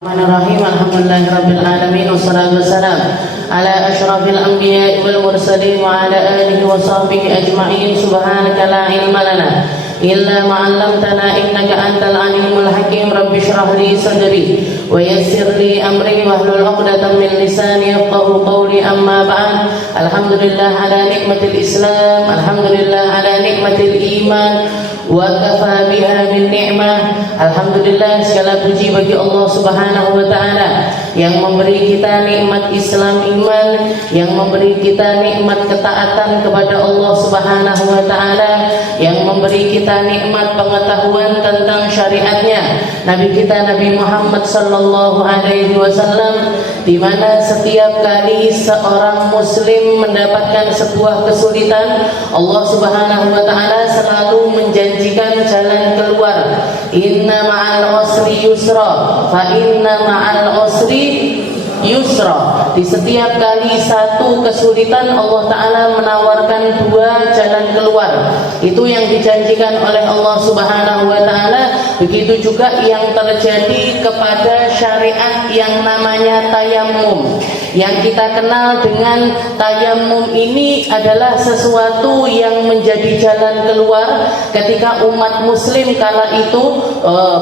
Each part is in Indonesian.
Bismillahirrahmanirrahim. Alhamdulillahirabbil alamin wassalatu wassalam ala asyrafil anbiya'i wal mursalin wa ala alihi wa sahbihi ajma'in. Subhanaka la ilma lana illa ma 'allamtana innaka antal alimul hakim. Rabbi shrah li sadri wa yassir li amri wahlul 'uqdatam min lisani yafqahu qawli. Amma ba'd. Alhamdulillah ala nikmatil Islam, alhamdulillah ala nikmatil iman wa kafa biha min ni'mah. Alhamdulillah, segala puji bagi Allah Subhanahu wa taala yang memberi kita nikmat Islam iman, yang memberi kita nikmat ketaatan kepada Allah Subhanahu wa taala, yang memberi kita nikmat pengetahuan tentang syariatnya Nabi kita Nabi Muhammad sallallahu alaihi wasallam, di mana setiap kali seorang muslim mendapatkan sebuah kesulitan, Allah Subhanahu wa taala selalu menjanjikan jalan keluar. Inna ma'al usri yusra, fa inna ma'al usri yusra. Di setiap kali satu kesulitan, Allah Ta'ala menawarkan dua jalan keluar. Itu yang dijanjikan oleh Allah Subhanahu wa Ta'ala. Begitu juga yang terjadi kepada syariat yang namanya tayammum. Yang kita kenal dengan tayammum ini adalah sesuatu yang menjadi jalan keluar ketika umat muslim kala itu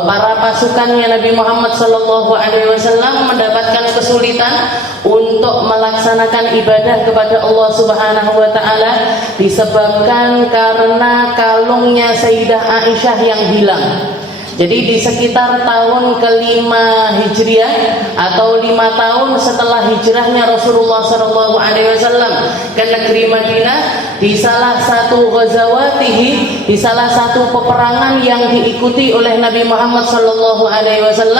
para pasukannya Nabi Muhammad SAW mendapatkan kesulitan untuk melaksanakan ibadah kepada Allah Subhanahu wa taala disebabkan karena kalungnya Sayyidah Aisyah yang hilang. Jadi di sekitar tahun ke-5 Hijriah atau 5 tahun setelah hijrahnya Rasulullah SAW ke negeri Madinah, di salah satu ghazawatihi, di salah satu peperangan yang diikuti oleh Nabi Muhammad SAW,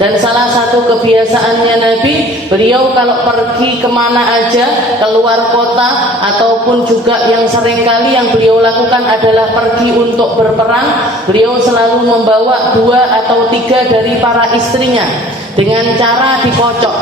dan salah satu kebiasaannya Nabi, beliau kalau pergi kemana aja, keluar kota ataupun juga yang seringkali yang beliau lakukan adalah pergi untuk berperang, beliau selalu membawa 2 atau 3 dari para istrinya dengan cara dikocok.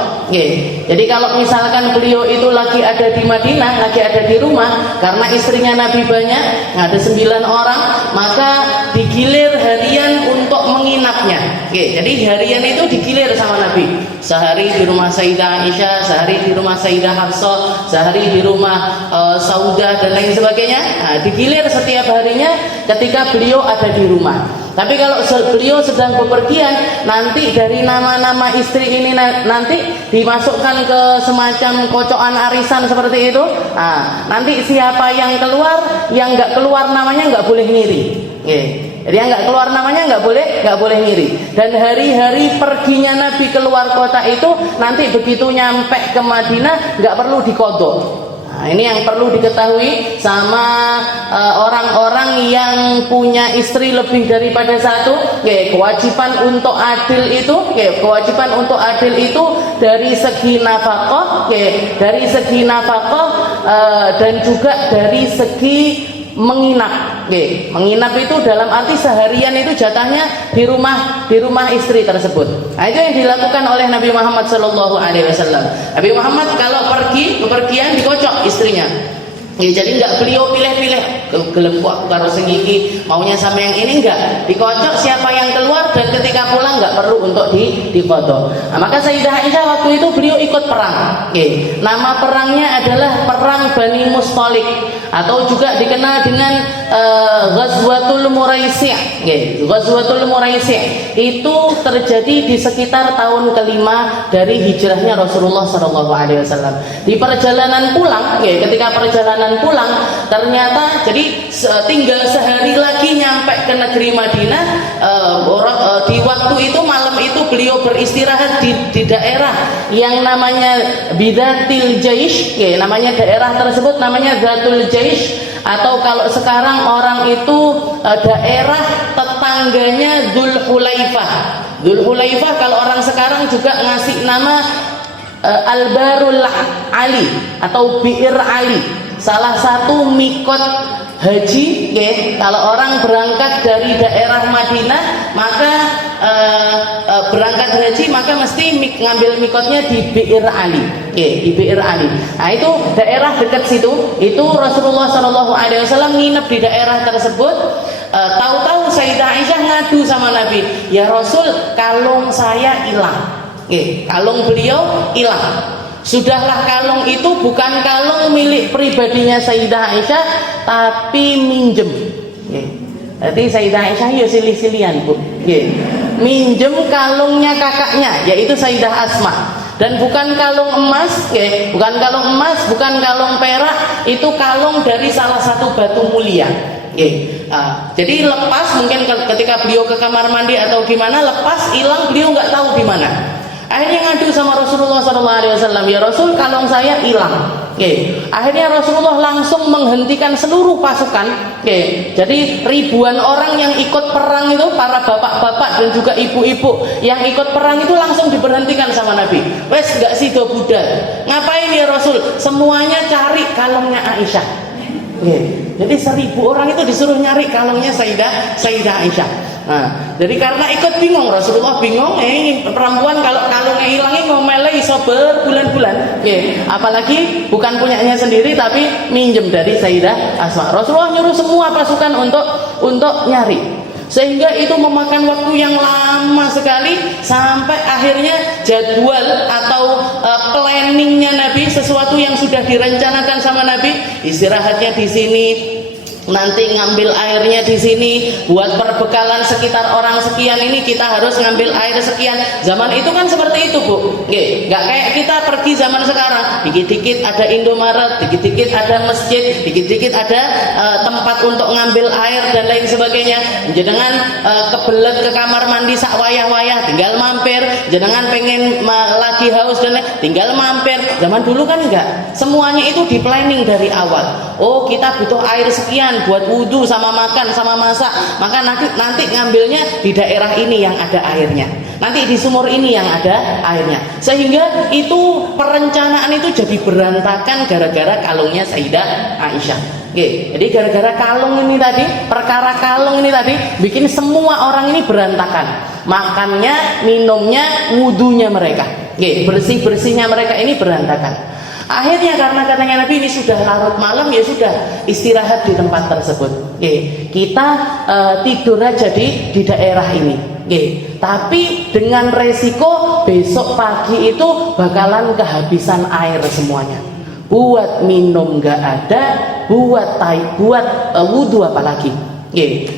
Jadi kalau misalkan beliau itu lagi ada di Madinah, lagi ada di rumah, karena istrinya Nabi banyak, ada 9 orang, maka digilir harian untuk menginapnya. Jadi harian itu digilir sama Nabi. Sehari di rumah Sayyidah Aisyah, sehari di rumah Sayyidah Hafsah, sehari di rumah Saudah dan lain sebagainya. Nah, digilir setiap harinya ketika beliau ada di rumah. Tapi kalau beliau sedang bepergian, nanti dari nama-nama istri ini nanti dimasukkan ke semacam kocokan arisan seperti itu. Nah, nanti siapa yang keluar, yang nggak keluar namanya nggak boleh ngiri. Jadi yang nggak keluar namanya nggak boleh ngiri. Dan hari-hari perginya Nabi keluar kota itu, nanti begitu nyampe ke Madinah nggak perlu dikodok. Nah, ini yang perlu diketahui sama orang-orang yang punya istri lebih daripada satu. Kewajiban untuk adil itu, dari segi nafkah, dan juga dari segi menginap. Menginap itu dalam arti seharian itu jatahnya di rumah istri tersebut. Nah, itu yang dilakukan oleh Nabi Muhammad SAW. Nabi Muhammad kalau pergi bepergian dikocok istrinya. Jadi enggak beliau pilih-pilih gelembok karo sing iki maunya sama yang ini, enggak, dikocok siapa yang keluar, dan ketika pulang enggak perlu untuk dikodok. Nah, maka Sayyidah Aisyah waktu itu beliau ikut perang. Nama perangnya adalah perang Bani Mustalik atau juga dikenal dengan Ghazwatul Muraisi'. Ghazwatul Muraisi' itu terjadi di sekitar tahun ke-5 dari hijrahnya Rasulullah SAW. Di perjalanan pulang, ketika perjalanan pulang, ternyata jadi tinggal sehari lagi nyampe ke negeri Madinah. Di waktu itu, malam itu beliau beristirahat di daerah yang namanya Bidatil Jaish. Namanya daerah tersebut namanya Zatul Jaish, atau kalau sekarang orang itu daerah tetangganya Dzulhulaifah. Dzulhulaifah kalau orang sekarang juga ngasih nama Al-Barul Ali atau Bi'ir Ali, salah satu mikot haji. Kalau orang berangkat dari daerah Madinah, maka berangkat haji maka mesti ngambil mikotnya di Bi'ir Ali. Di Bi'ir Ali. Nah, itu daerah dekat situ. Itu Rasulullah SAW nginep di daerah tersebut. Tahu-tahu Sayyidah Aisyah ngadu sama Nabi, ya Rasul, kalung saya hilang. Kalung beliau hilang. Sudahlah kalung itu bukan kalung milik pribadinya Sayyidah Aisyah, tapi minjem. Jadi Sayyidah Aisyah ya silih-silihan, Bu. Minjem kalungnya kakaknya, yaitu Sayyidah Asma. Dan bukan kalung emas, bukan kalung emas, bukan kalung perak, itu kalung dari salah satu batu mulia. Jadi lepas, mungkin ketika beliau ke kamar mandi atau gimana, lepas, hilang, beliau nggak tahu di mana. Akhirnya ngadu sama Rasulullah SAW, ya Rasul, kalung saya hilang. Akhirnya Rasulullah langsung menghentikan seluruh pasukan. Jadi ribuan orang yang ikut perang itu, para bapak-bapak dan juga ibu-ibu yang ikut perang itu langsung diberhentikan sama Nabi. Wes gak sido budal. Ngapain ya Rasul? Semuanya cari kalungnya Aisyah. Jadi 1000 orang itu disuruh nyari kalungnya Sayyidah Aisyah. Nah, jadi karena ikut bingung, Rasulullah bingung, perempuan kalau kalungnya hilangnya ngomelnya iso berbulan-bulan. Apalagi bukan punyanya sendiri tapi minjem dari Sayyidah Asma. Rasulullah nyuruh semua pasukan untuk nyari. Sehingga itu memakan waktu yang lama sekali sampai akhirnya jadwal atau planningnya Nabi, sesuatu yang sudah direncanakan sama Nabi, istirahatnya di sini, nanti ngambil airnya di sini, buat perbekalan sekitar orang sekian ini kita harus ngambil air sekian. Zaman itu kan seperti itu, Bu. Nggak kayak kita pergi zaman sekarang, dikit-dikit ada Indomaret, dikit-dikit ada masjid, dikit-dikit ada tempat untuk ngambil air dan lain sebagainya. Jenengan kebelet ke kamar mandi sak wayah-wayah, tinggal mampir. Jenengan pengen lagi haus dan lain, tinggal mampir. Zaman dulu kan enggak, semuanya itu di planning dari awal. Oh, kita butuh air sekian buat wudhu sama makan sama masak, maka nanti ngambilnya di daerah ini yang ada airnya, nanti di sumur ini yang ada airnya. Sehingga itu perencanaan itu jadi berantakan gara-gara kalungnya Sayyidah Aisyah. Jadi gara-gara kalung ini tadi, perkara kalung ini tadi bikin semua orang ini berantakan. Makannya, minumnya, wudhunya mereka, bersih-bersihnya mereka ini berantakan. Akhirnya karena katanya Nabi ini sudah larut malam, ya sudah istirahat di tempat tersebut. Kita tidur aja di daerah ini. Tapi dengan resiko besok pagi itu bakalan kehabisan air semuanya. Buat minum nggak ada, buat wudhu apalagi.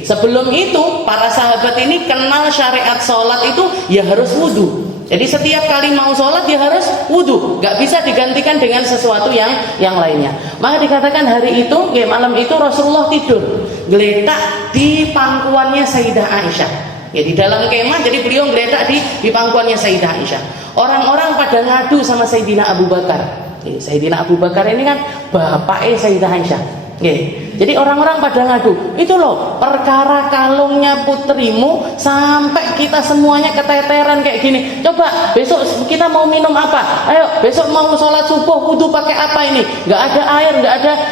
Sebelum itu para sahabat ini kenal syariat sholat itu ya harus wudhu. Jadi setiap kali mau sholat dia harus wudhu, gak bisa digantikan dengan sesuatu yang lainnya. Maka dikatakan hari itu, malam itu Rasulullah tidur geletak di pangkuannya Sayyidah Aisyah. Di dalam kemah, jadi beliau geletak di pangkuannya Sayyidah Aisyah. Orang-orang pada ngadu sama Sayyidina Abu Bakar. Sayyidina Abu Bakar ini kan bapaknya Sayyidah Aisyah. Jadi orang-orang pada ngadu, itu loh perkara kalungnya putrimu sampai kita semuanya keteteran kayak gini. Coba besok kita mau minum apa? Ayo besok mau sholat subuh wudhu pakai apa ini? Gak ada air,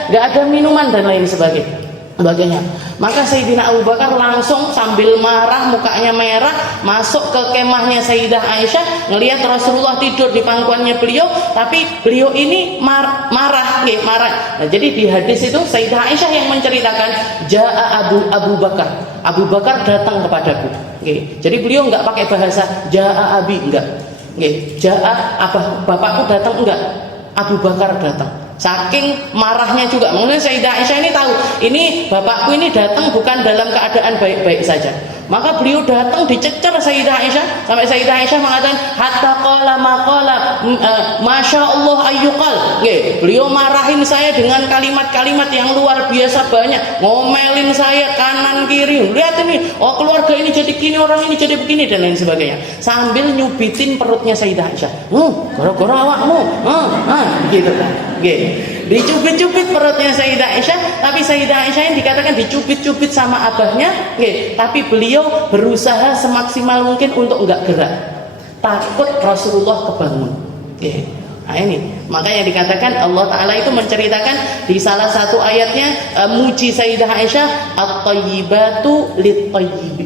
gak ada minuman dan lain sebagainya. Maka Sayyidina Abu Bakar langsung sambil marah, mukanya merah, masuk ke kemahnya Sayyidah Aisyah, ngelihat Rasulullah tidur di pangkuannya beliau, tapi beliau ini marah. Nah, jadi di hadis itu Sayyidah Aisyah yang menceritakan, Ja'a Abu Bakar. Abu Bakar datang kepadaku. Jadi beliau nggak pakai bahasa Ja'a Abi, enggak. Ja'a bapakku datang, enggak. Abu Bakar datang. Saking marahnya juga. Mungkin Sayyidah Aisyah ini tahu, ini bapakku ini datang bukan dalam keadaan baik-baik saja. Maka beliau datang dicecer Sayyidah Aisyah, sampai Sayyidah Aisyah mengatakan hatta qala maqala masya Allah ayyuqal. Beliau marahin saya dengan kalimat-kalimat yang luar biasa banyak, ngomelin saya kanan kiri. Lihat ini, oh keluarga ini jadi gini, orang ini jadi begini dan lain sebagainya. Sambil nyubitin perutnya Sayyidah Aisyah. Gara-gara awakmu. Gitu kan. Dicubit-cubit perutnya Sayyidah Aisyah, tapi Sayyidah Aisyah yang dikatakan dicubit-cubit sama abahnya, tapi beliau berusaha semaksimal mungkin untuk enggak gerak, takut Rasulullah kebangun. Nah ini makanya dikatakan Allah Ta'ala itu menceritakan di salah satu ayatnya, muji Sayyidah Aisyah, at-tayyibatu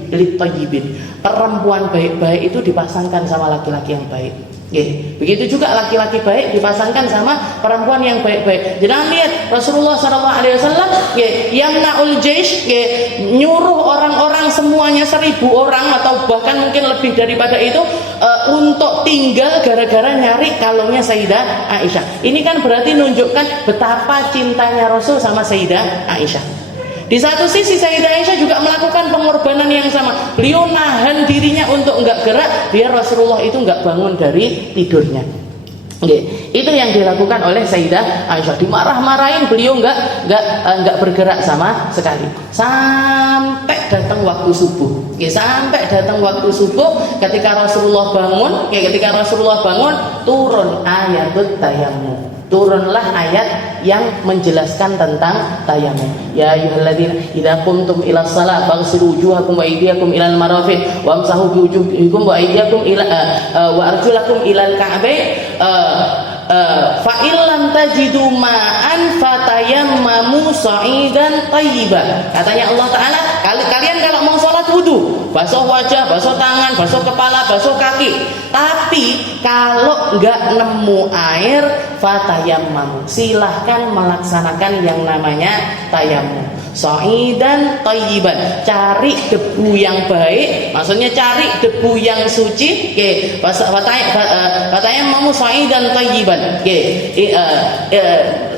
lit-tayyibin, perempuan baik-baik itu dipasangkan sama laki-laki yang baik. Begitu juga laki-laki baik dipasangkan sama perempuan yang baik-baik. Jangan lihat Rasulullah SAW yamna'ul jaish, nyuruh orang-orang semuanya 1000 orang atau bahkan mungkin lebih daripada itu untuk tinggal gara-gara nyari kalungnya Sayyidah Aisyah. Ini kan berarti menunjukkan betapa cintanya Rasul sama Sayyidah Aisyah. Di satu sisi Sayyidah Aisyah juga melakukan pengorbanan yang sama. Beliau nahan dirinya untuk enggak gerak biar Rasulullah itu enggak bangun dari tidurnya. Itu yang dilakukan oleh Sayyidah Aisyah. Dimarah-marahin beliau enggak bergerak sama sekali. Sampai datang waktu subuh. Sampai datang waktu subuh ketika Rasulullah bangun turun ayatut tayammum. Turunlah ayat yang menjelaskan tentang tayamum. Ya ayyuhalladzina idza qumtum ila shalah faghsilu wujuhakum wa aydiyakum ilal marafiq wamsahu bi wujuhikum wa aydiyakum ila wa arjulakum ilal ka'bayn fa illam tajidu ma'an fatayammamu sa'idan thayyiban. Katanya Allah Ta'ala, kalian kalau mau sholat wudu, basuh wajah, basuh tangan, basuh kepala, basuh kaki. Tapi kalau enggak nemu air, fatayammamu, silahkan melaksanakan yang namanya tayamum. Sa'idan thayyiban, cari debu yang baik, maksudnya cari debu yang suci. Fatayammamu sa'idan thayyiban.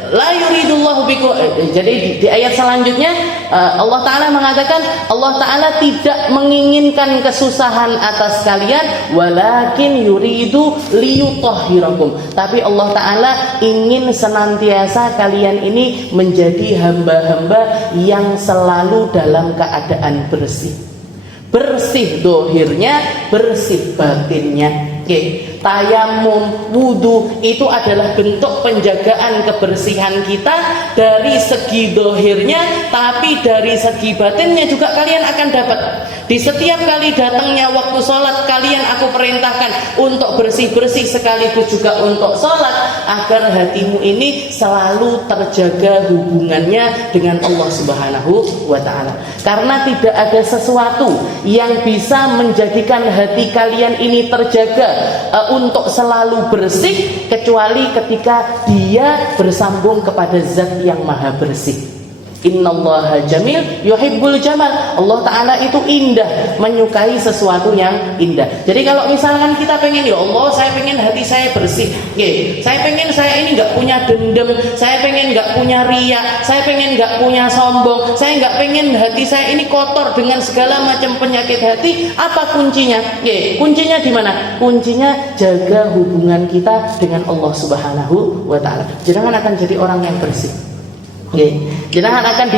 La yuridullahu bikum. Jadi di ayat selanjutnya Allah Ta'ala mengatakan Allah Ta'ala tidak menginginkan kesusahan atas kalian, walakin yuridu liyutahhirakum, tapi Allah Ta'ala ingin senantiasa kalian ini menjadi hamba-hamba yang selalu dalam keadaan bersih. Bersih dohirnya, bersih batinnya. Tayamum, wudu itu adalah bentuk penjagaan kebersihan kita dari segi dohirnya, tapi dari segi batinnya juga kalian akan dapat. Di setiap kali datangnya waktu sholat, kalian aku perintahkan untuk bersih-bersih sekaligus juga untuk sholat, agar hatimu ini selalu terjaga hubungannya dengan Allah Subhanahu wa Ta'ala. Karena tidak ada sesuatu yang bisa menjadikan hati kalian ini terjaga untuk selalu bersih kecuali ketika dia bersambung kepada Zat yang Maha Bersih. Innallaha jamil yuhibbul jamal. Allah Ta'ala itu indah, menyukai sesuatu yang indah. Jadi kalau misalkan kita pengen, ya Allah saya pengen hati saya bersih, saya pengen saya ini gak punya dendam, saya pengen gak punya riya, saya pengen gak punya sombong, saya gak pengen hati saya ini kotor dengan segala macam penyakit hati. Apa kuncinya? Kuncinya di mana? Kuncinya jaga hubungan kita dengan Allah Subhanahu wa Ta'ala. Jangan akan jadi orang yang bersih. Jangan akan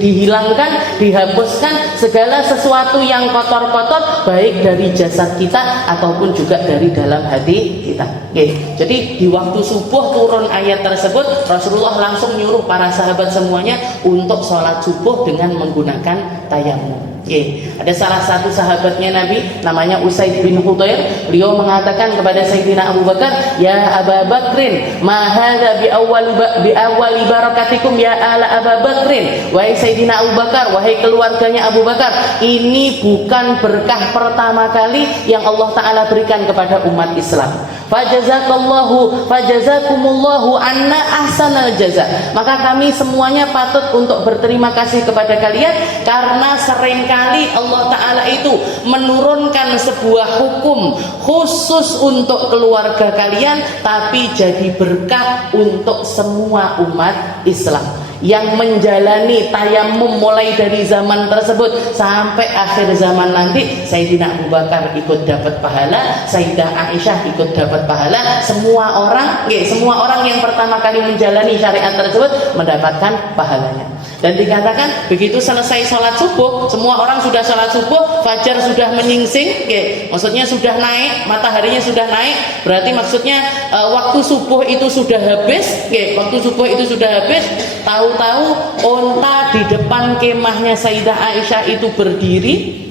dihilangkan, dihapuskan segala sesuatu yang kotor-kotor, baik dari jasad kita ataupun juga dari dalam hati kita. Jadi di waktu subuh turun ayat tersebut, Rasulullah langsung nyuruh para sahabat semuanya untuk sholat subuh dengan menggunakan tayamum. Ada salah satu sahabatnya Nabi namanya Usaid bin Hudayr. Beliau mengatakan kepada Sayyidina Abu Bakar, "Ya Aba Bakrin, ma hadza bi awwali barakatikum ya ala Aba Bakrin." Wahai Sayyidina Abu Bakar, wahai keluarganya Abu Bakar, ini bukan berkah pertama kali yang Allah Ta'ala berikan kepada umat Islam. Fajazakumullahu anna ahsanal jaza. Maka kami semuanya patut untuk berterima kasih kepada kalian, karena seringkali Allah Ta'ala itu menurunkan sebuah hukum khusus untuk keluarga kalian, tapi jadi berkah untuk semua umat Islam. Yang menjalani tayamum mulai dari zaman tersebut sampai akhir zaman nanti, Sayyidina Abu Bakar ikut dapat pahala, Sayyidah Aisyah ikut dapat pahala, semua orang yang pertama kali menjalani syariat tersebut mendapatkan pahalanya. Dan dikatakan begitu selesai sholat subuh, semua orang sudah sholat subuh, fajar sudah menyingsing, maksudnya sudah naik, mataharinya sudah naik, berarti maksudnya waktu subuh itu sudah habis, tahu-tahu onta di depan kemahnya Sayyidah Aisyah itu berdiri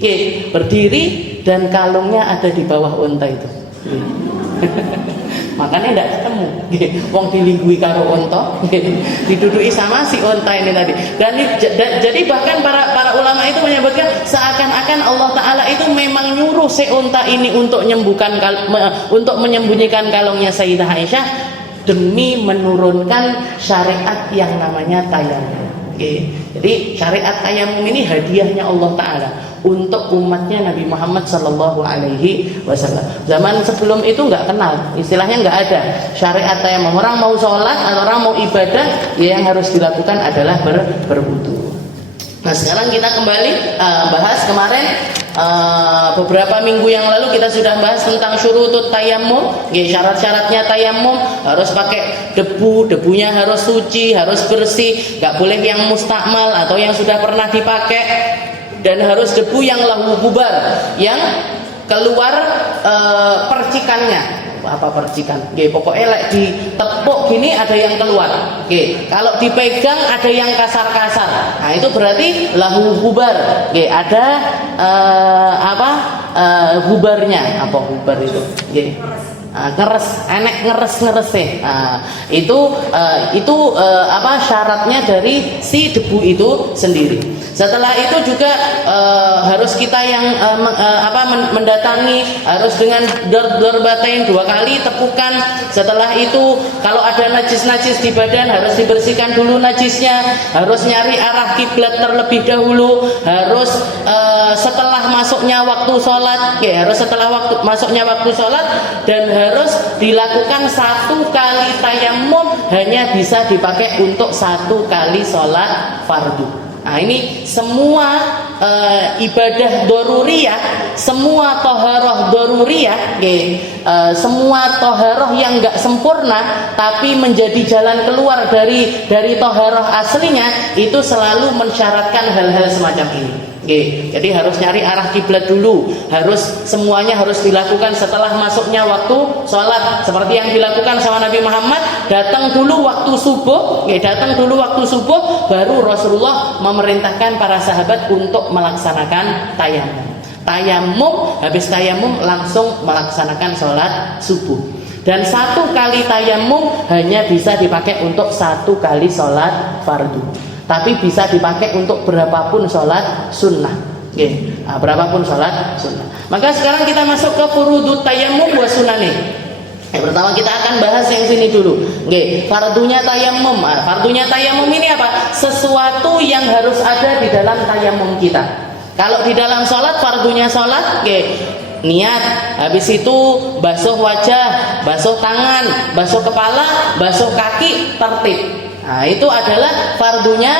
dan kalungnya ada di bawah onta itu. makanya tidak ketemu. Wong dilingui karo unta, diduduki sama si unta ini tadi. Jadi bahkan para ulama itu menyebutkan seakan-akan Allah Taala itu memang nyuruh si unta ini untuk menyembunyikan kalungnya Sayyidah Aisyah demi menurunkan syariat yang namanya tayamum. Jadi syariat tayamum ini hadiahnya Allah Taala untuk umatnya Nabi Muhammad Sallallahu Alaihi Wasallam. Zaman sebelum itu nggak kenal, istilahnya nggak ada syariat tayamum. Orang mau sholat atau orang mau ibadah, ya yang harus dilakukan adalah berwudu. Nah sekarang kita kembali bahas kemarin beberapa minggu yang lalu kita sudah bahas tentang syurutut tayamum. Syarat-syaratnya tayamum harus pakai debu, debunya harus suci, harus bersih, nggak boleh yang mustakmal atau yang sudah pernah dipakai, dan harus debu yang lahu gubar, yang keluar percikannya. Apa percikan? Pokoknya like ditepuk gini ada yang keluar. Kalau dipegang ada yang kasar-kasar. Nah itu berarti lahu gubar. Ada gubarnya. Apa gubar itu? Ngeres, enek ngeres syaratnya dari si debu itu sendiri. Setelah itu juga harus kita yang mendatangi, harus dengan dorbatain 2 kali tepukan. Setelah itu kalau ada najis-najis di badan harus dibersihkan dulu najisnya, harus nyari arah kiblat terlebih dahulu, harus setelah masuknya waktu sholat, harus setelah masuknya waktu sholat, dan harus dilakukan 1 kali tayamum, hanya bisa dipakai untuk 1 kali sholat fardu. Nah ini semua ibadah doruriyah, semua toharoh doruriyah, semua toharoh yang nggak sempurna tapi menjadi jalan keluar dari toharoh aslinya, itu selalu mensyaratkan hal-hal semacam ini. Jadi harus nyari arah kiblat dulu, semuanya harus dilakukan setelah masuknya waktu sholat, seperti yang dilakukan sama Nabi Muhammad. Datang dulu waktu subuh, baru Rasulullah memerintahkan para sahabat untuk melaksanakan tayamum. Habis tayamum langsung melaksanakan sholat subuh. Dan 1 kali tayamum hanya bisa dipakai untuk 1 kali sholat fardu. Tapi bisa dipakai untuk berapapun sholat sunnah. Berapapun sholat sunnah. Maka sekarang kita masuk ke furudut tayamum wa sunani. Yang pertama kita akan bahas yang sini dulu. Fardunya tayamum. Fardunya tayamum ini apa? Sesuatu yang harus ada di dalam tayamum kita. Kalau di dalam sholat, fardunya sholat, niat, habis itu basuh wajah, basuh tangan, basuh kepala, basuh kaki, tertib. Nah, itu adalah fardunya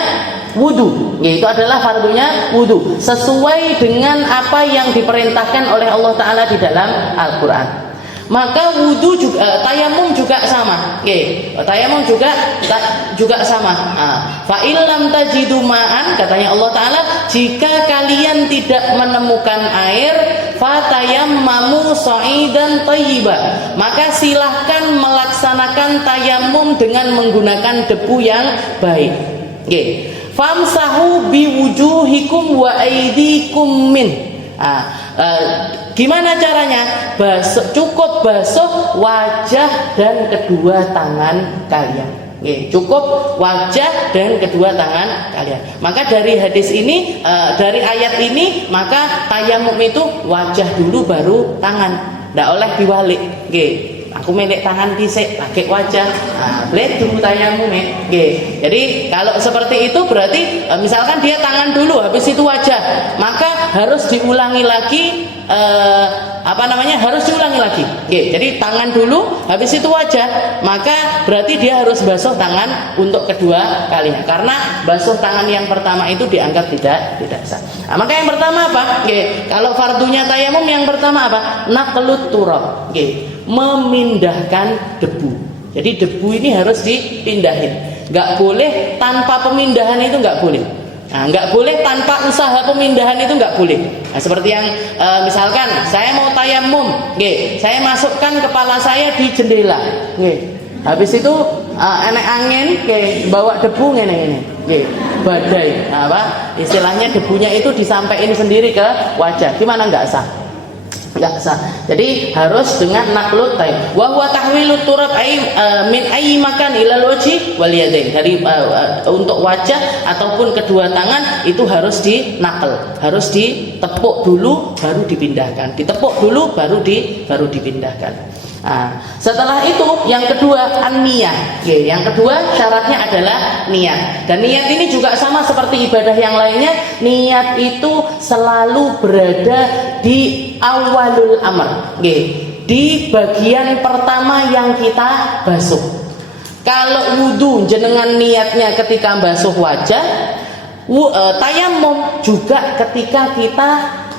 wudu. Itu adalah fardunya wudu sesuai dengan apa yang diperintahkan oleh Allah Ta'ala di dalam Al-Quran. Maka wudu juga, tayamum juga sama. Tayamum juga sama. Fa illam tajidu ma'an, katanya Allah Ta'ala, jika kalian tidak menemukan air, fatayammamu sha'idan thayyiba, maka silahkan melaksanakan tayamum dengan menggunakan debu yang baik. Famsahu biwujuhikum wa aydikum min. Gimana caranya? Cukup basuh wajah dan kedua tangan kalian. Cukup wajah dan kedua tangan kalian. Maka dari hadis ini, dari ayat ini, maka tayamum itu wajah dulu baru tangan. Tidak oleh diwalik. Aku melek tangan dhisik, pakai wajah. Boleh dulu tayamum. Jadi kalau seperti itu berarti misalkan dia tangan dulu, habis itu wajah, maka harus diulangi lagi. Harus diulangi lagi. Jadi tangan dulu, habis itu wajah, maka berarti dia harus basuh tangan untuk kedua kalinya. Karena basuh tangan yang pertama itu dianggap tidak sah. Maka yang pertama apa? Kalau fardunya tayamum yang pertama apa? Naqlut turab. Memindahkan debu. Jadi debu ini harus dipindahin. Nggak boleh tanpa pemindahan, itu nggak boleh. Nggak boleh tanpa usaha pemindahan, itu nggak boleh. Seperti yang misalkan saya mau tayamum, saya masukkan kepala saya di jendela, habis itu enek angin, bawa debu ini, badai, istilahnya debunya itu disampaikan sendiri ke wajah, gimana nggak sah? Enggak sah. Jadi harus dengan naqlut tayammum. Wa huwa tahwilut turab min ayyi makan ilal wajhi wal yadain. Dari untuk wajah ataupun kedua tangan itu harus dinaqal, harus ditepuk dulu baru dipindahkan. Ditepuk dulu baru dipindahkan. Nah, setelah itu yang kedua an-niyah. Yang kedua syaratnya adalah niat. Dan niat ini juga sama seperti ibadah yang lainnya. Niat itu selalu berada di awalul amr. Di bagian pertama yang kita basuh. Kalau wudu jenengan niatnya ketika basuh wajah, tayamum juga ketika kita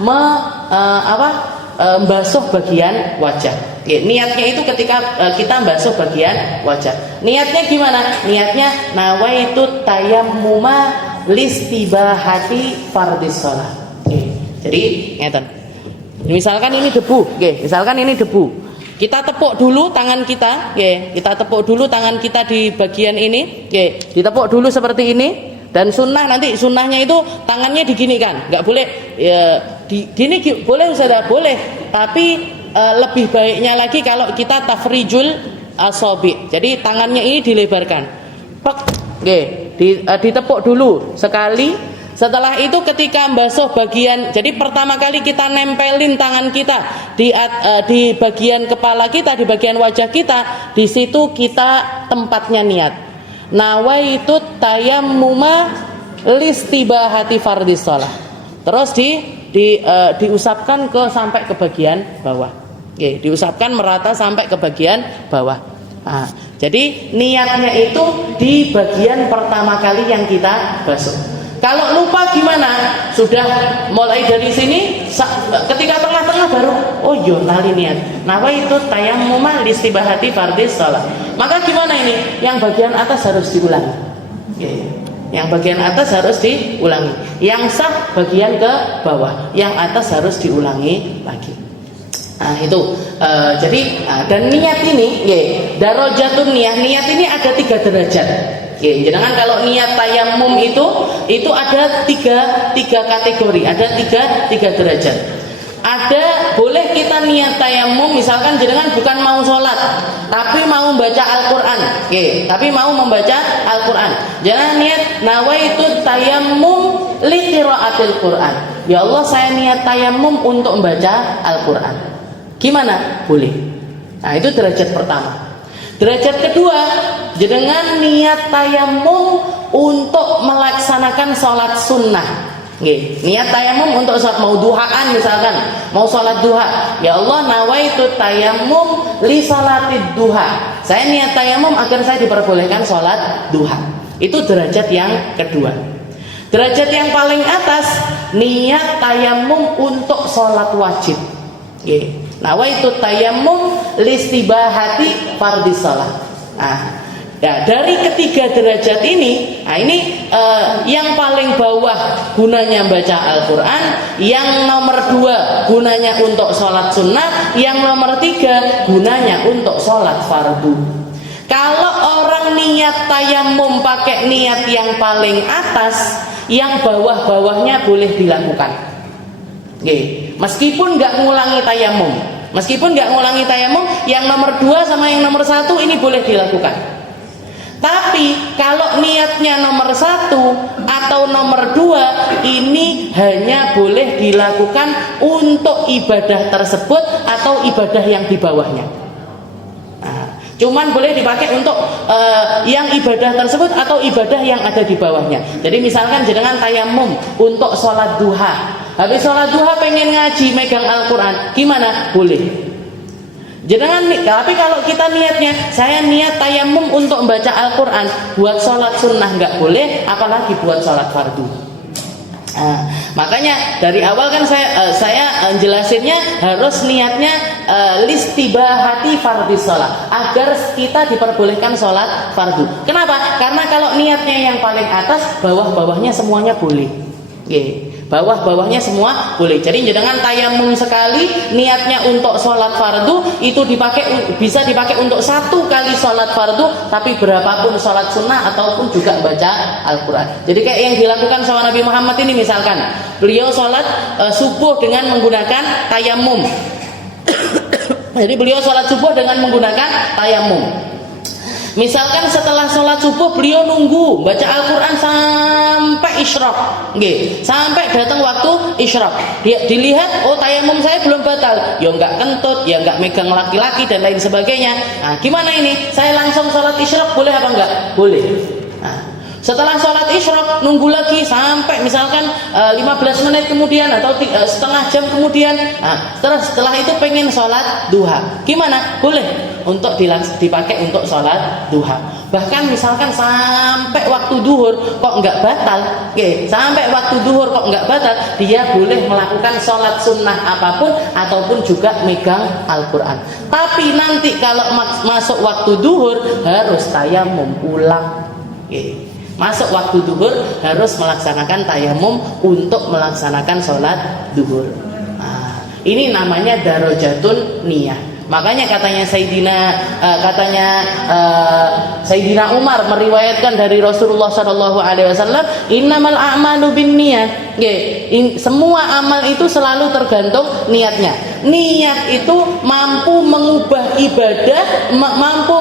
membasuh bagian wajah. Niatnya itu ketika kita basuh bagian wajah. Niatnya gimana? Niatnya nawaitu tayammuma listibahati fardhis shalah. Jadi ngeten. Misalkan ini debu. Kita tepuk dulu tangan kita, kita tepuk dulu tangan kita di bagian ini, ditepuk dulu seperti ini. Dan sunnahnya itu tangannya diginikan, nggak boleh gini boleh Ustaz, boleh, tapi lebih baiknya lagi kalau kita tafrijul asabi. Jadi tangannya ini dilebarkan. Ditepuk dulu sekali. Setelah itu ketika basuh bagian, jadi pertama kali kita nempelin tangan kita di bagian kepala kita, di bagian wajah kita, di situ kita tempatnya niat. Nawaitu tayammuma listibahati fardhis shalah. Terus diusapkan sampai ke bagian bawah. Diusapkan merata sampai ke bagian bawah. Nah, jadi niatnya itu di bagian pertama kali yang kita basuh. Kalau lupa gimana? Sudah mulai dari sini, ketika tengah-tengah baru, lali niat. Nawaitu tayammuma listibahati fardhis shalah. Maka gimana ini? Yang bagian atas harus diulangi. Yang bagian atas harus diulangi. Yang sah bagian ke bawah. Yang atas harus diulangi lagi. Nah itu. Jadi dan niat ini, darajatun niat ini ada 3 derajat. Jangan kalau niat tayamum itu ada tiga kategori, ada tiga derajat. Ada boleh kita niat tayamum, misalkan jenengan bukan mau sholat, tapi mau membaca Al-Quran, tapi mau membaca Al-Quran. Jangan niat nawaitu tayamum li qiraatil Quran. Ya Allah, saya niat tayamum untuk membaca Al-Quran. Gimana? Boleh. Nah itu derajat pertama. Derajat kedua, jenengan niat tayamum untuk melaksanakan sholat sunnah. Niat tayamum untuk sholat, mau duhaan misalkan, mau sholat duha. Ya Allah, nawaitu tayamum li sholatid duha. Saya niat tayamum agar saya diperbolehkan sholat duha. Itu derajat yang kedua. Derajat yang paling atas, niat tayamum untuk sholat wajib. Nawaitu tayammum listibahati fardhis shalah. Dari ketiga derajat ini, yang paling bawah gunanya baca Al-Quran, yang nomor 2 gunanya untuk sholat sunnah, yang nomor 3 gunanya untuk sholat fardu. Kalau orang niat tayamum pakai niat yang paling atas, yang bawah-bawahnya boleh dilakukan. Meskipun nggak ngulangi tayamum, yang nomor 2 sama yang nomor 1 ini boleh dilakukan. Tapi kalau niatnya nomor 1 atau nomor 2, ini hanya boleh dilakukan untuk ibadah tersebut atau ibadah yang di bawahnya. Cuman boleh dipakai untuk yang ibadah tersebut atau ibadah yang ada di bawahnya. Jadi misalkan jenengan tayamum untuk sholat duha, habis sholat duha pengen ngaji megang Al-Quran, gimana? Boleh. Tapi kalau kita niatnya, saya niat tayamum untuk membaca Al-Quran, buat sholat sunnah nggak boleh, apalagi buat sholat fardu. Makanya dari awal kan saya jelasinnya harus niatnya listibahati fardhis shalah, agar kita diperbolehkan sholat fardu. Kenapa? Karena kalau niatnya yang paling atas, bawah-bawahnya semuanya boleh. Bawah-bawahnya semua boleh. Jadi jangan tayamum sekali, niatnya untuk sholat fardu, itu bisa dipakai untuk 1 kali sholat fardu, tapi berapapun sholat sunnah ataupun juga baca Al-Quran. Jadi kayak yang dilakukan sama Nabi Muhammad ini, misalkan beliau sholat subuh dengan menggunakan tayamum, Jadi beliau sholat subuh dengan menggunakan tayamum. Misalkan setelah sholat subuh beliau nunggu baca Al-Quran sampai isyraq, sampai datang waktu isyraq. Dilihat, oh tayamum saya belum batal, ya nggak kentut, ya nggak megang laki-laki dan lain sebagainya. Nah, gimana ini? Saya langsung sholat isyraq boleh apa enggak? Boleh. Nah, setelah sholat isyraq nunggu lagi sampai misalkan 15 menit kemudian atau setengah jam kemudian. Nah, setelah itu pengen sholat duha, gimana? Boleh untuk dipakai untuk sholat duha. Bahkan misalkan sampai waktu duhur kok nggak batal, sampai waktu duhur kok nggak batal, dia boleh melakukan sholat sunnah apapun ataupun juga megang Al-Quran. Tapi nanti kalau masuk waktu duhur harus tayamum ulang. Masuk waktu duhur harus melaksanakan tayamum untuk melaksanakan sholat duhur. Nah, ini namanya darajatun niyah. Makanya katanya Sayyidina Umar meriwayatkan dari Rasulullah SAW, innamal a'malu binniyat. Semua amal itu selalu tergantung niatnya. Niat itu mampu mengubah ibadah, mampu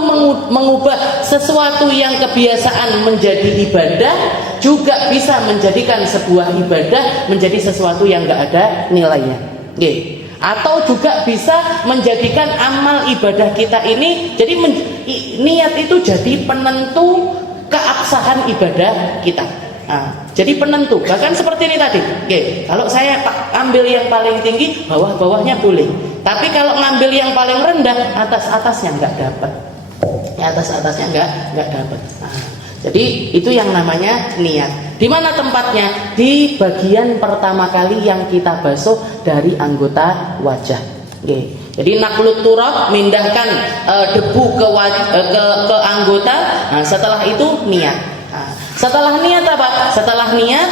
mengubah sesuatu yang kebiasaan menjadi ibadah, juga bisa menjadikan sebuah ibadah menjadi sesuatu yang enggak ada nilainya. Atau juga bisa menjadikan amal ibadah kita ini jadi niat itu jadi penentu keabsahan ibadah kita. Nah, jadi penentu. Bahkan seperti ini tadi. Kalau saya ambil yang paling tinggi, bawah-bawahnya boleh. Tapi kalau ngambil yang paling rendah, atas-atasnya nggak dapat. Atas-atasnya nggak dapat. Nah, jadi itu yang namanya niat. Di mana tempatnya? Di bagian pertama kali yang kita basuh dari anggota wajah. Jadi naqlut turab, mindahkan debu ke anggota. Nah, setelah itu niat. Nah, setelah niat apa? Setelah niat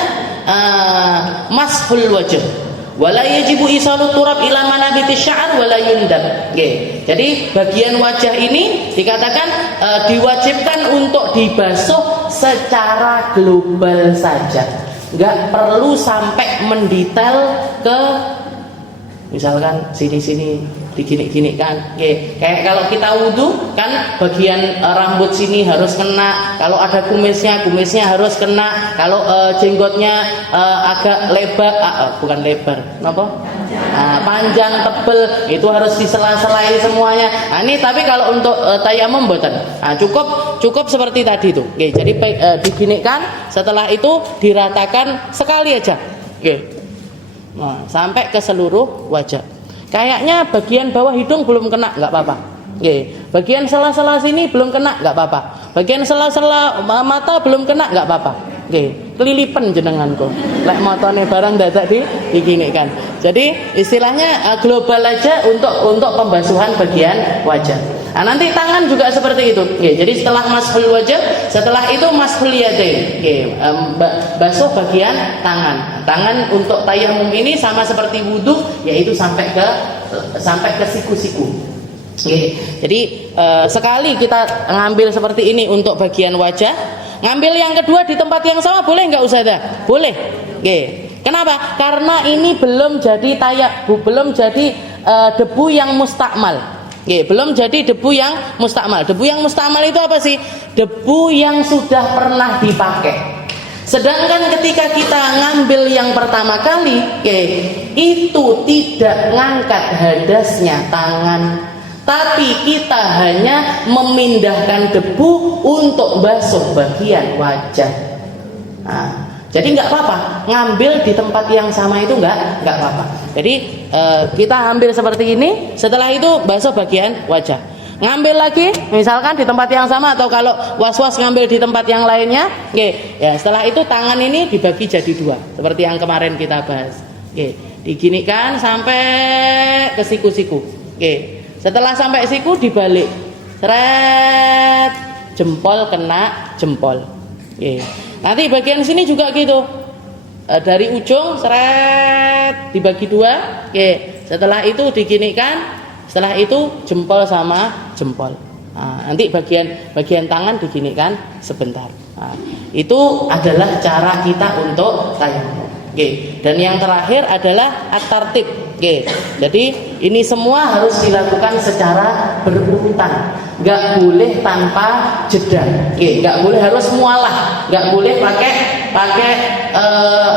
mashul wajh. Wala yajibu isalu turab ila manabiti sya'ar wala yundab. Jadi bagian wajah ini dikatakan diwajibkan untuk dibasuh secara global saja. Enggak perlu sampai mendetail ke misalkan sini-sini digini-ginikan. Kayak kalau kita wudhu kan bagian rambut sini harus kena, kalau ada kumisnya harus kena, kalau jenggotnya agak lebar, bukan lebar, apa? Panjang, tebel, itu harus disela-selai semuanya. Nah, ini tapi kalau untuk tayamum mboten. Nah, cukup seperti tadi tuh. Jadi diginikan, setelah itu diratakan sekali aja. Nah, sampai ke seluruh wajah. Kayaknya bagian bawah hidung belum kena, nggak apa-apa. Bagian sela-sela sini belum kena, nggak apa-apa. Bagian sela-sela mata belum kena, nggak apa-apa. Kelilipan jenenganku. Lek motone barang dadak diginikan. Jadi istilahnya global aja untuk pembasuhan bagian wajah. Nah, nanti tangan juga seperti itu. Jadi setelah mashul wajah, setelah itu mashul yadain. Basuh bagian tangan. Tangan untuk tayamum ini sama seperti wudhu, yaitu sampai ke siku-siku. Jadi sekali kita ngambil seperti ini untuk bagian wajah, ngambil yang kedua di tempat yang sama boleh nggak Ustazah? Boleh. Kenapa? Karena ini belum jadi belum jadi debu yang mustakmal. Belum jadi debu yang mustakmal. Debu yang mustakmal itu apa sih? Debu yang sudah pernah dipakai. Sedangkan ketika kita ngambil yang pertama kali, itu tidak ngangkat hadasnya tangan, tapi kita hanya memindahkan debu untuk basuh bagian wajah. Nah, jadi nggak apa-apa ngambil di tempat yang sama itu nggak apa-apa. Jadi kita ambil seperti ini, setelah itu basuh bagian wajah. Ngambil lagi, misalkan di tempat yang sama atau kalau was-was ngambil di tempat yang lainnya, ya setelah itu tangan ini dibagi jadi dua, seperti yang kemarin kita bahas. Diginikan sampai ke siku-siku. Setelah sampai siku dibalik, seret, jempol kena jempol. Nanti bagian sini juga gitu. Dari ujung seret dibagi dua. Setelah itu diginikan, setelah itu jempol sama jempol. Nah, nanti bagian tangan diginikan sebentar. Nah, itu adalah cara kita untuk tayamum. Dan yang terakhir adalah at-tartib. Oke, jadi ini semua harus dilakukan secara berurutan, nggak boleh tanpa jeda. Oke, nggak boleh harus mualah, nggak boleh pakai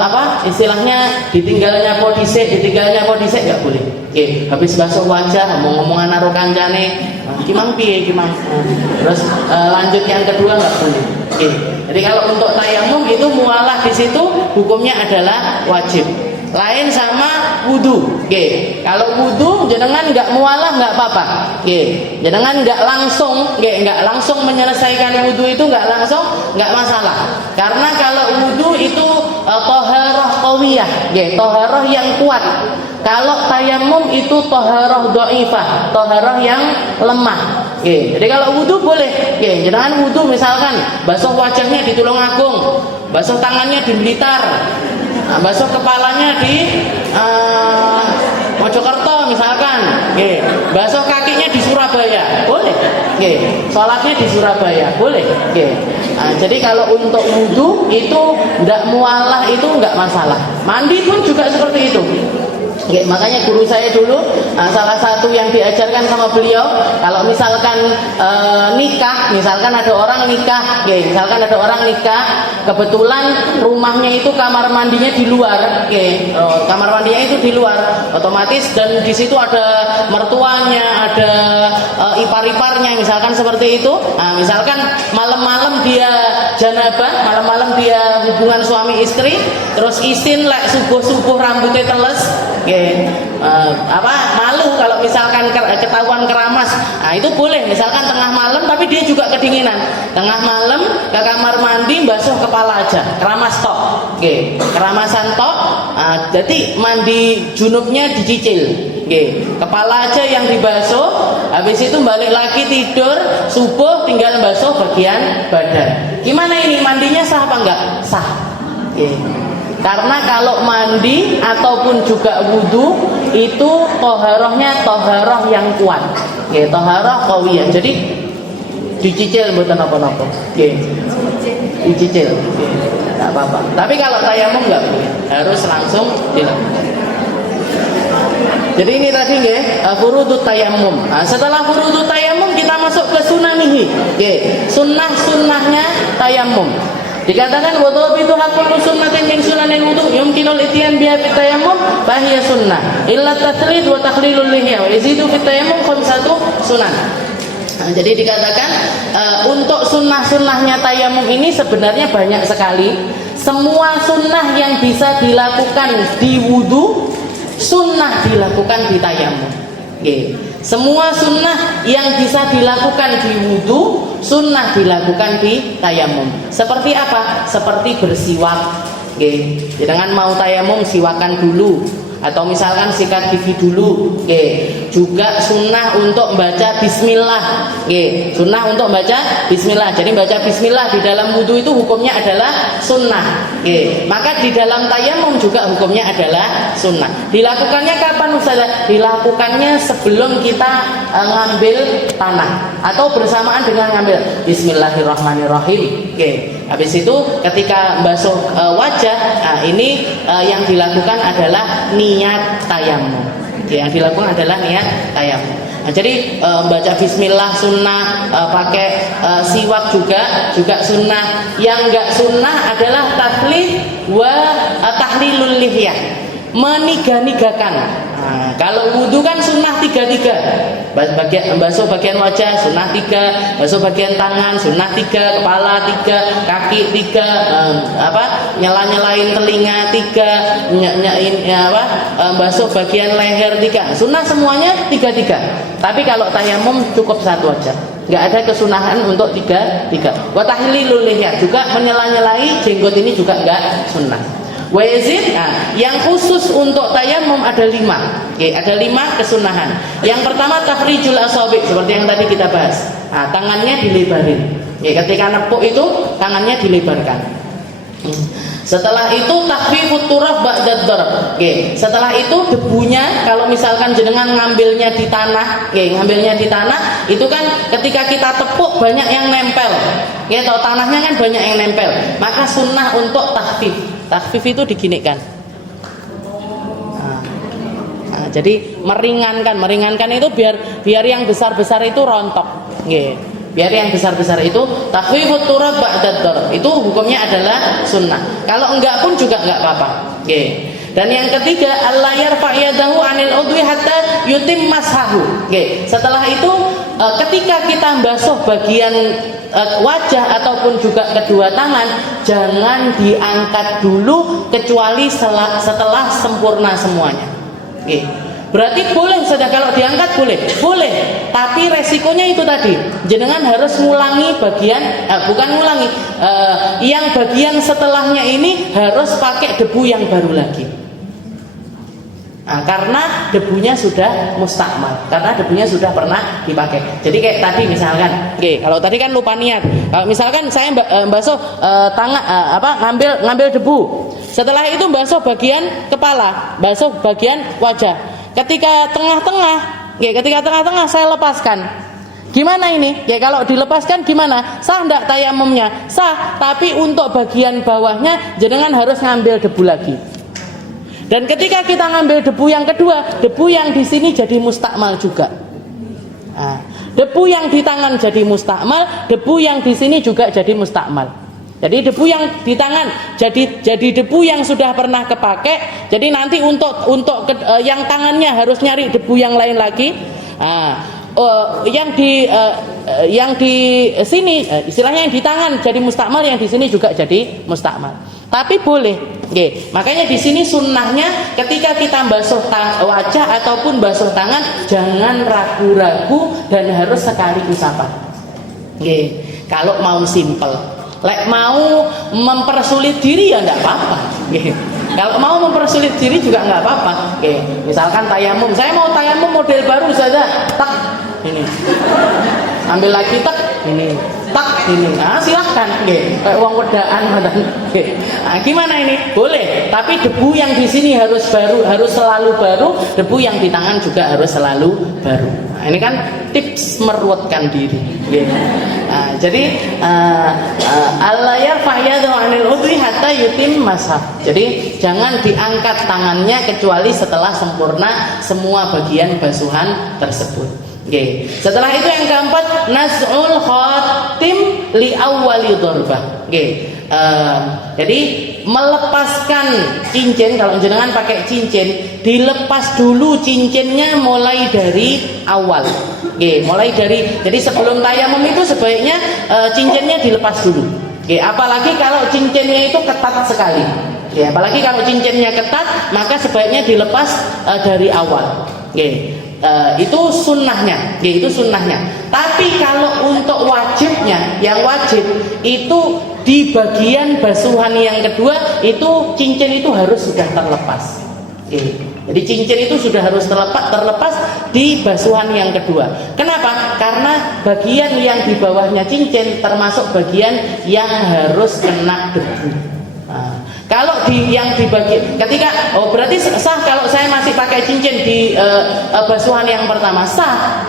apa istilahnya ditinggalnya podisek nggak boleh. Oke, habis basuh wajah ngomong-ngomongan naruh kancane, gimang piye gimang. Terus lanjut yang kedua nggak boleh. Oke, jadi kalau untuk tayamum itu mualah di situ hukumnya adalah wajib. Lain sama wudu. Oke, kalau wudu jenengan nggak mualah nggak apa-apa. Oke, jenengan nggak langsung menyelesaikan wudu itu nggak masalah. Karena kalau wudu itu toharoh qawiyah, toharoh yang kuat. Kalau tayamum itu toharoh dhaifah, toharoh yang lemah. Jadi kalau wudu boleh. Jenengan wudu misalkan basuh wajahnya di Tulungagung, basuh tangannya di Blitar, basuh kepalanya di Mojokerto misalkan, basuh kakinya di Surabaya, boleh. Sholatnya di Surabaya, boleh. Jadi kalau untuk wudu itu tidak mualah, itu nggak masalah. Mandi pun juga seperti itu. Makanya guru saya dulu salah satu yang diajarkan sama beliau, kalau misalkan nikah, misalkan ada orang nikah, kebetulan rumahnya itu kamar mandinya di luar, kamar mandinya itu di luar, otomatis dan di situ ada mertuanya, ada ipar-iparnya, misalkan seperti itu. Misalkan malam-malam dia janabah, malam-malam dia hubungan suami istri, terus isin lek subuh-subuh rambutnya teles. Malu kalau misalkan ketahuan keramas. Itu boleh misalkan tengah malam tapi dia juga kedinginan, tengah malam ke kamar mandi basuh kepala aja, keramas tok. Keramasan tok. Jadi mandi junubnya dicicil. Kepala aja yang dibasuh, habis itu balik lagi tidur, subuh tinggal basuh bagian badan. Gimana ini, mandinya sah apa enggak? Sah. Karena kalau mandi ataupun juga wudu itu toharohnya toharoh yang kuat, toharoh qawiyah. Jadi dicicil mboten napa-napa, dicicil, nggak apa-apa. Tapi kalau tayamum nggak boleh, harus langsung dilakukan. Jadi ini tadi furudut tayamum. Setelah furudut tayamum kita masuk ke sunanihi, sunnah-sunnahnya tayamum. Dikatakan wa itu hakul sunnatin min sunanil wudu yumkinul ityan biha fit tayammum fa hiya sunnah illa tathlid wa takhlilul lihya wa yazidu fit tayammum khamsatu sunan. Jadi dikatakan untuk sunnah-sunnahnya tayamum ini sebenarnya banyak sekali. Semua sunnah yang bisa dilakukan di wudu, sunnah dilakukan di tayamum. Semua sunnah yang bisa dilakukan di wudu, sunnah dilakukan di tayamum. Seperti apa? Seperti bersiwak. Jangan mau tayamum siwakan dulu, atau misalkan sikat gigi dulu. Juga sunnah untuk baca bismillah. Sunnah untuk baca bismillah. Jadi baca bismillah di dalam wudu itu hukumnya adalah sunnah. Maka di dalam tayamum juga hukumnya adalah sunnah. Dilakukannya kapan Ustaz? Dilakukannya sebelum kita ngambil tanah atau bersamaan dengan ngambil bismillahirrahmanirrahim. Habis itu ketika basuh wajah, ini yang dilakukan adalah niat tayamum. Yang dilakukan adalah niat tayamum. Jadi baca bismillah sunnah, pakai siwak juga sunnah. Yang enggak sunnah adalah tahlil wa tahlilul lihyah, meniga-nigakan. Kalau wudu kan sunnah 3-3, basuh bagian wajah sunnah 3, basuh bagian tangan sunnah 3, kepala 3, kaki 3, nyela-nyelain telinga 3, basuh bagian leher 3. Sunnah semuanya 3-3. Tapi kalau tayamum cukup 1 aja. Nggak ada kesunahan untuk 3-3. Wa tahlilul lihyah, juga menyela-nyelai jenggot ini juga nggak sunnah. Wazid, yang khusus untuk tayamum ada 5. Ada 5 kesunahan. Yang pertama tafrijul asabi', seperti yang tadi kita bahas. Tangannya dilebarin. Ketika nepuk itu tangannya dilebarkan. Setelah itu takhfifut turab ba'dad darb. Setelah itu debunya, kalau misalkan jenengan ngambilnya di tanah, itu kan ketika kita tepuk banyak yang nempel. Atau tanahnya kan banyak yang nempel. Maka sunnah untuk takhfif. Takhfif itu diginikan. Jadi meringankan itu biar yang besar-besar itu rontok. Nggih. Biar yang besar-besar itu takhfifut turab ba'dad dar. Itu hukumnya adalah sunnah. Kalau enggak pun juga enggak apa-apa. Oke. Dan yang ketiga, alla yarfa yadahu 'anil udwi hatta yutim mashahu. Oke. Setelah itu ketika kita basuh bagian wajah ataupun juga kedua tangan, jangan diangkat dulu kecuali setelah sempurna semuanya. Oke. Berarti boleh saja kalau diangkat boleh, tapi resikonya itu tadi, jenengan harus ngulangi bagian, yang bagian setelahnya ini harus pakai debu yang baru lagi. Nah, karena debunya sudah mustakmal, karena debunya sudah pernah dipakai. Jadi kayak tadi misalkan, kalau tadi kan lupa niat. Kalau misalkan saya basuh tangan, ngambil debu, setelah itu basuh bagian kepala, basuh bagian wajah. Ketika tengah-tengah saya lepaskan. Gimana ini? Ya kalau dilepaskan gimana? Sah enggak tayamumnya? Sah, tapi untuk bagian bawahnya jenengan harus ngambil debu lagi. Dan ketika kita ngambil debu yang kedua, debu yang di sini jadi mustakmal juga. Nah, debu yang di tangan jadi mustakmal, debu yang di sini juga jadi mustakmal. Jadi debu yang di tangan jadi debu yang sudah pernah kepake. Jadi nanti untuk yang tangannya harus nyari debu yang lain lagi. Nah, yang di sini istilahnya yang di tangan jadi mustakmal, yang di sini juga jadi mustakmal. Tapi boleh. Makanya di sini sunnahnya ketika kita basuh wajah ataupun basuh tangan jangan ragu-ragu dan harus sekali usapan. Kalau mau simple. Mau mempersulit diri ya enggak apa-apa. Kalau mau mempersulit diri juga enggak apa-apa. Misalkan tayamum, saya mau tayamum model baru saja, tak ini. Ambil lagi tak ini. Tak ini. Nah, silahkan kayak uang wedaan. Nah, gimana ini? Boleh, tapi debu yang di sini harus selalu baru, debu yang di tangan juga harus selalu baru. Nah, ini kan tips meruatkan diri. Nah, jadi alla yarfa yadahu 'anil udwi hatta yutim mashab. Jadi jangan diangkat tangannya kecuali setelah sempurna semua bagian basuhan tersebut. Setelah itu yang keempat, naz'ul khatim li awwali dharbah. Jadi melepaskan cincin, kalau jenengan pakai cincin, dilepas dulu cincinnya mulai dari awal. Jadi sebelum tayamum itu sebaiknya cincinnya dilepas dulu. Apalagi kalau cincinnya itu ketat sekali. Apalagi kalau cincinnya ketat, maka sebaiknya dilepas dari awal. Itu sunnahnya, Tapi kalau untuk wajibnya, yang wajib itu di bagian basuhan yang kedua itu cincin itu harus sudah terlepas. Jadi cincin itu sudah harus terlepas di basuhan yang kedua. Kenapa? Karena bagian yang di bawahnya cincin termasuk bagian yang harus kena debu. Kalau yang dibagi ketika berarti sah kalau saya masih pakai cincin di basuhan yang pertama sah,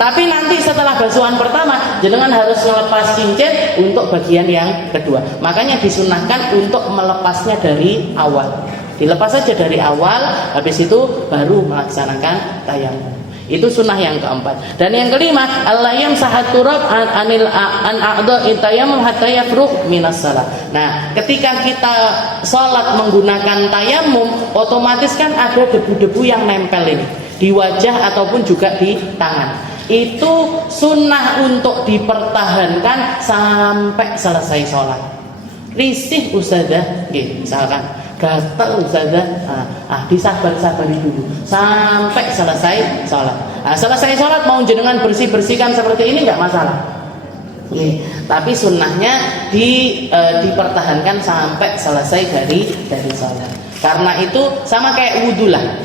tapi nanti setelah basuhan pertama jenengan harus melepas cincin untuk bagian yang kedua. Makanya disunahkan untuk melepasnya dari awal. Dilepas saja dari awal, habis itu baru melaksanakan tayamum. Itu sunnah yang keempat. Dan yang kelima, Allah yamsahat turab anil an a'dha'i tayammum hatta yafruq minas shalah. Nah, ketika kita sholat menggunakan tayamum, otomatis kan ada debu-debu yang nempel ini di wajah ataupun juga di tangan. Itu sunnah untuk dipertahankan sampai selesai sholat. Risih ustazah, misalkan gatel ustazah, disabar-sabari dulu sampai selesai sholat. Selesai sholat mau jenengan bersihkan seperti ini nggak masalah. Tapi sunnahnya dipertahankan sampai selesai dari sholat. Karena itu sama kayak wudhu lah.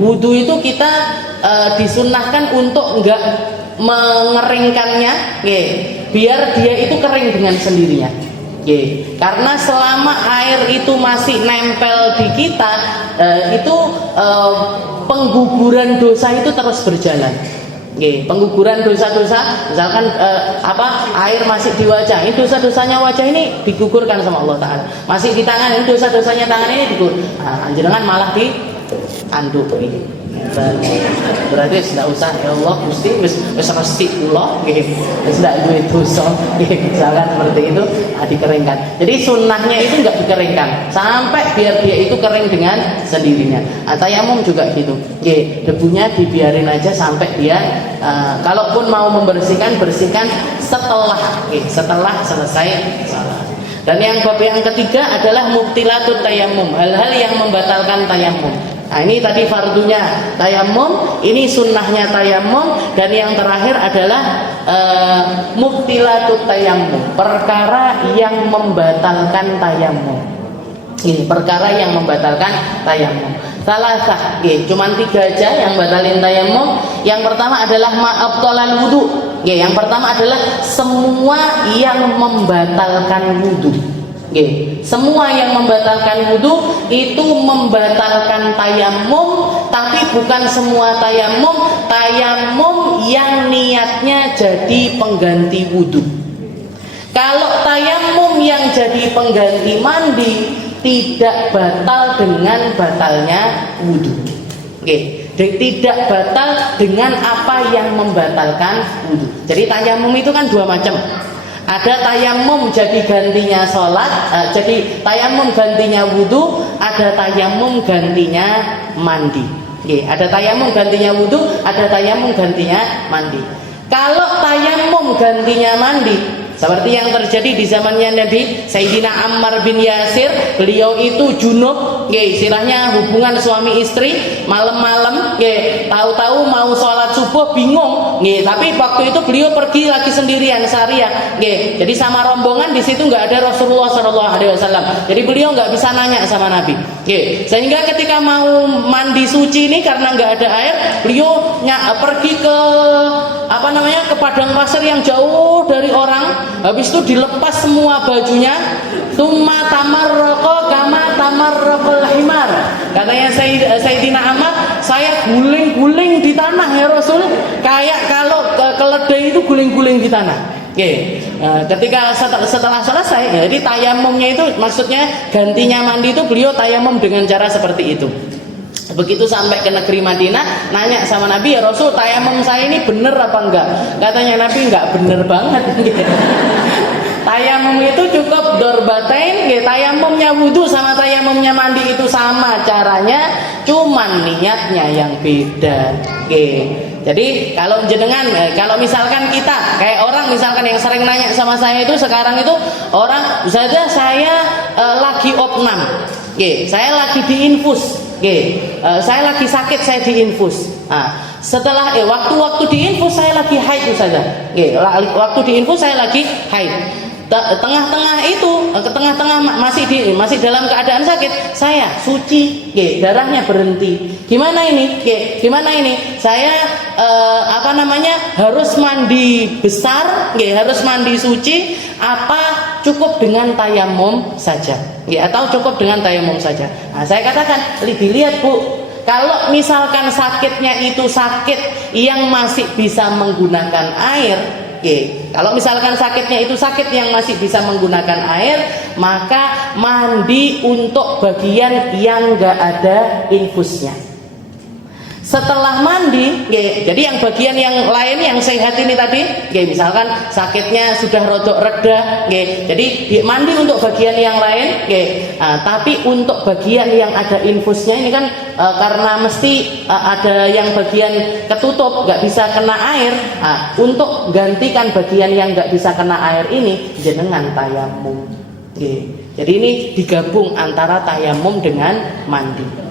Wudhu itu kita disunnahkan untuk nggak mengeringkannya, biar dia itu kering dengan sendirinya. Karena selama air itu masih nempel di kita, itu pengguguran dosa itu terus berjalan. Pengguguran dosa-dosa, misalkan air masih di wajah, ini dosa-dosanya wajah ini digugurkan sama Allah Ta'ala. Masih di tangan, ini dosa-dosanya tangan ini digugur. Jangan malah dianduk. Berarti tidak usah ya Allah Gusti wis resti kula nggih. Wis ndak duwe dosa nggih. Misalkan seperti itu dikeringkan. Jadi sunnahnya itu enggak dikeringkan sampai biar dia itu kering dengan sendirinya. Tayamum juga gitu. Nggih, debunya dibiarin aja sampai dia kalaupun mau membersihkan bersihkan setelah selesai salat. Dan yang bab yang ketiga adalah mubtilatut tayamum, hal-hal yang membatalkan tayamum. Nah, ini tadi fardunya tayamum, ini sunnahnya tayamum, dan yang terakhir adalah mubtilatut tayamum, perkara yang membatalkan tayamum. Ini perkara yang membatalkan tayamum. Salasah, cuman 3 aja yang batalin tayamum. Yang pertama adalah ma'abtalal wudu. Yang pertama adalah semua yang membatalkan wudu. Semua yang membatalkan wudu itu membatalkan tayamum, tapi bukan semua tayamum, tayamum yang niatnya jadi pengganti wudu. Kalau tayamum yang jadi pengganti mandi tidak batal dengan batalnya wudu. Tidak batal dengan apa yang membatalkan wudu. Jadi tayamum itu kan 2 macam. Ada tayamum jadi gantinya sholat, jadi tayamum gantinya wudu, ada tayamum gantinya mandi. Ada tayamum gantinya wudu, ada tayamum gantinya mandi. Kalau tayamum gantinya mandi, seperti yang terjadi di zamannya Nabi Sayyidina Ammar bin Yasir, beliau itu junub, istilahnya hubungan suami istri malam-malam, tahu-tahu mau sholat subuh bingung, tapi waktu itu beliau pergi lagi sendirian syariah, jadi sama rombongan di situ nggak ada Rasulullah SAW, jadi beliau nggak bisa nanya sama Nabi, sehingga ketika mau mandi suci ini karena nggak ada air, beliau pergi ke ke padang pasir yang jauh dari orang. Habis itu dilepas semua bajunya, summa tamarraqa kama tamarraqal himar. Katanya Sayyidina Ammar, saya guling-guling di tanah ya Rasul, kayak kalau keledai itu guling-guling di tanah. Ketika setelah selesai, jadi tayamumnya itu maksudnya gantinya mandi itu beliau tayamum dengan cara seperti itu. Begitu sampai ke negeri Madinah, nanya sama Nabi, ya Rasul, tayamum saya ini bener apa enggak? Katanya Nabi, enggak bener banget. Tayamum itu cukup dorbatain, tayamumnya wudu sama tayamumnya mandi itu sama caranya, cuman niatnya yang beda. Jadi kalau jenengan, kalau misalkan kita kayak orang misalkan yang sering nanya sama saya itu sekarang itu orang, misalnya saya lagi opnam, saya lagi diinfus. Saya lagi sakit, saya diinfus. Setelah waktu diinfus saya lagi haid saja. Waktu diinfus saya lagi haid. Tengah-tengah masih dalam keadaan sakit, saya suci, darahnya berhenti. Gimana ini? Saya harus mandi besar, harus mandi suci, apa cukup dengan tayamum saja? Atau cukup dengan tayamum saja? Saya katakan, dilihat Bu, kalau misalkan sakitnya itu sakit yang masih bisa menggunakan air, kalau misalkan sakitnya itu sakit yang masih bisa menggunakan air, maka mandi untuk bagian yang gak ada infusnya. Setelah mandi, jadi yang bagian yang lain yang sehat ini tadi, misalkan sakitnya sudah rodok reda, jadi mandi untuk bagian yang lain, tapi untuk bagian yang ada infusnya ini kan karena mesti ada yang bagian ketutup, nggak bisa kena air. Untuk gantikan bagian yang nggak bisa kena air ini, jenengan tayamum. Jadi ini digabung antara tayamum dengan mandi.